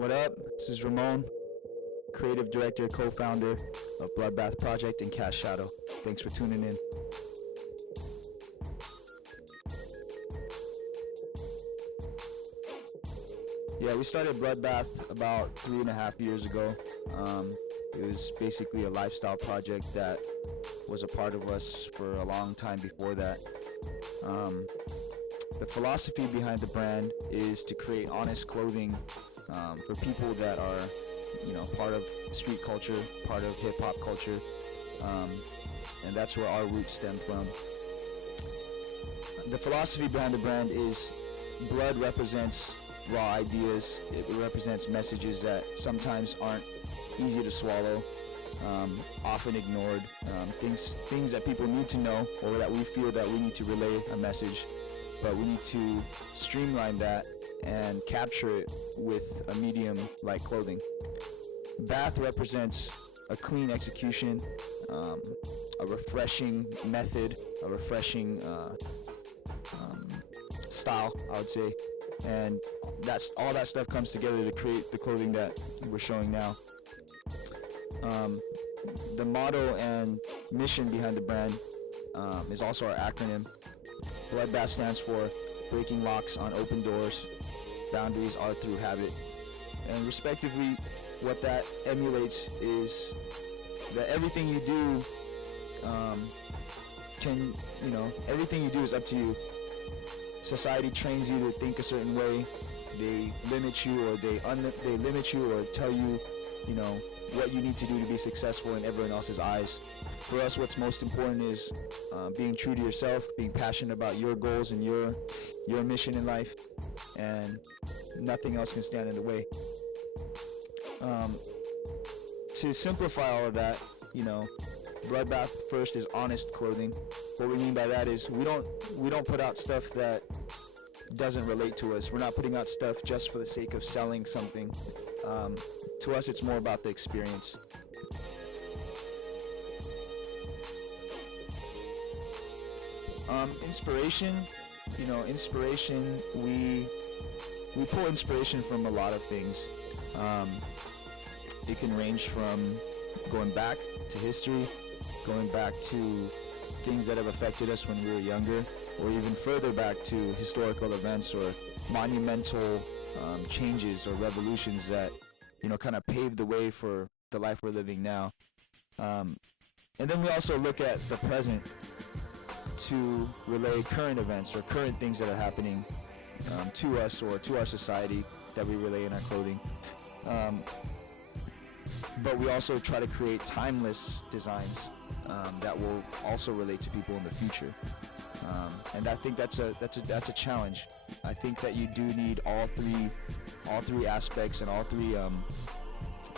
What up? This is Ramon, creative director, co-founder of Bloodbath Project and Cash Shadow. Thanks for tuning in. Yeah, we started Bloodbath about 3.5 years ago. It was basically a lifestyle project that was a part of us for a long time before that. The philosophy behind the brand is to create honest clothing for people that are, part of street culture, part of hip-hop culture, and that's where our roots stem from. The philosophy behind the brand is blood represents raw ideas. It represents messages that sometimes aren't easy to swallow, often ignored, things that people need to know, or that we feel that we need to relay a message, but we need to streamline that and capture it with a medium like clothing. Bath represents a clean execution, a refreshing method, a refreshing style, I would say, and that's all that stuff comes together to create the clothing that we're showing now. The motto and mission behind the brand is also our acronym. Bloodbath stands for breaking locks on open doors, boundaries are through habit. And respectively, what that emulates is that everything you do everything you do is up to you. Society trains you to think a certain way. They limit you, or they limit you, or tell you, what you need to do to be successful in everyone else's eyes. For us, what's most important is being true to yourself, being passionate about your goals and your mission in life, and nothing else can stand in the way. To simplify all of that, Bloodbath first is honest clothing. What we mean by that is we don't put out stuff that doesn't relate to us. We're not putting out stuff just for the sake of selling something. To us, it's more about the experience. Inspiration, we pull inspiration from a lot of things. It can range from going back to history, going back to things that have affected us when we were younger, or even further back to historical events or monumental changes or revolutions that kind of paved the way for the life we're living now. And then we also look at the present to relay current events or current things that are happening to us or to our society that we relay in our clothing. But we also try to create timeless designs that will also relate to people in the future. And I think that's a challenge. I think that you do need all three aspects and all three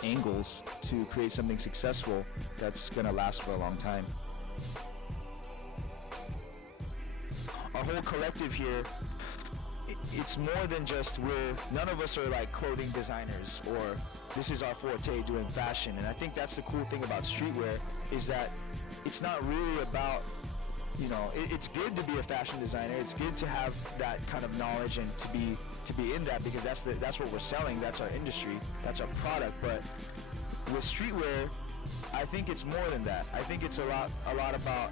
angles to create something successful that's going to last for a long time. Our whole collective here, it's more than just none of us are like clothing designers or this is our forte doing fashion. And I think that's the cool thing about streetwear is that it's not really about, it's good to be a fashion designer. It's good to have that kind of knowledge and to be in that, because that's what we're selling. That's our industry. That's our product. But with streetwear, I think it's more than that. I think it's a lot about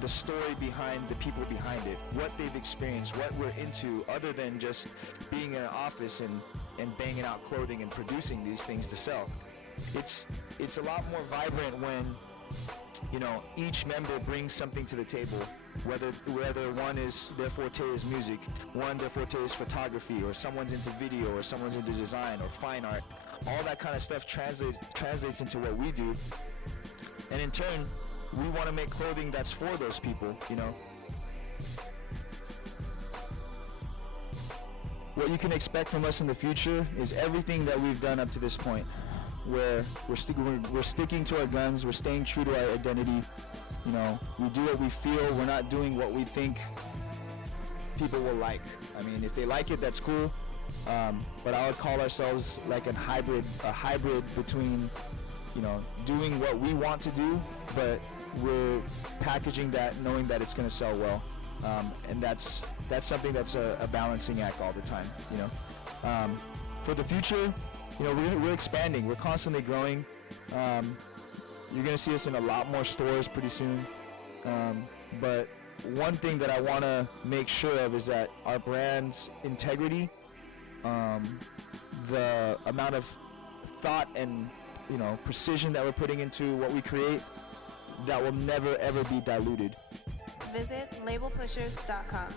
the story behind the people behind it, what they've experienced, what we're into, other than just being in an office and banging out clothing and producing these things to sell. It's a lot more vibrant when each member brings something to the table, whether one is their forte is music, their forte is photography, or someone's into video, or someone's into design or fine art. All that kind of stuff translates into what we do, and in turn we want to make clothing that's for those people. What you can expect from us in the future is everything that we've done up to this point, where we're sticking to our guns, we're staying true to our identity. We do what we feel. We're not doing what we think people will like. I mean, if they like it, that's cool. But I would call ourselves like a hybrid between, doing what we want to do, but we're packaging that knowing that it's going to sell well. And that's something that's a balancing act all the time. for the future, you know, we're expanding. We're constantly growing. You're gonna see us in a lot more stores pretty soon. But one thing that I want to make sure of is that our brand's integrity, the amount of thought and, you know, precision that we're putting into what we create, that will never ever be diluted. Visit labelpushers.com.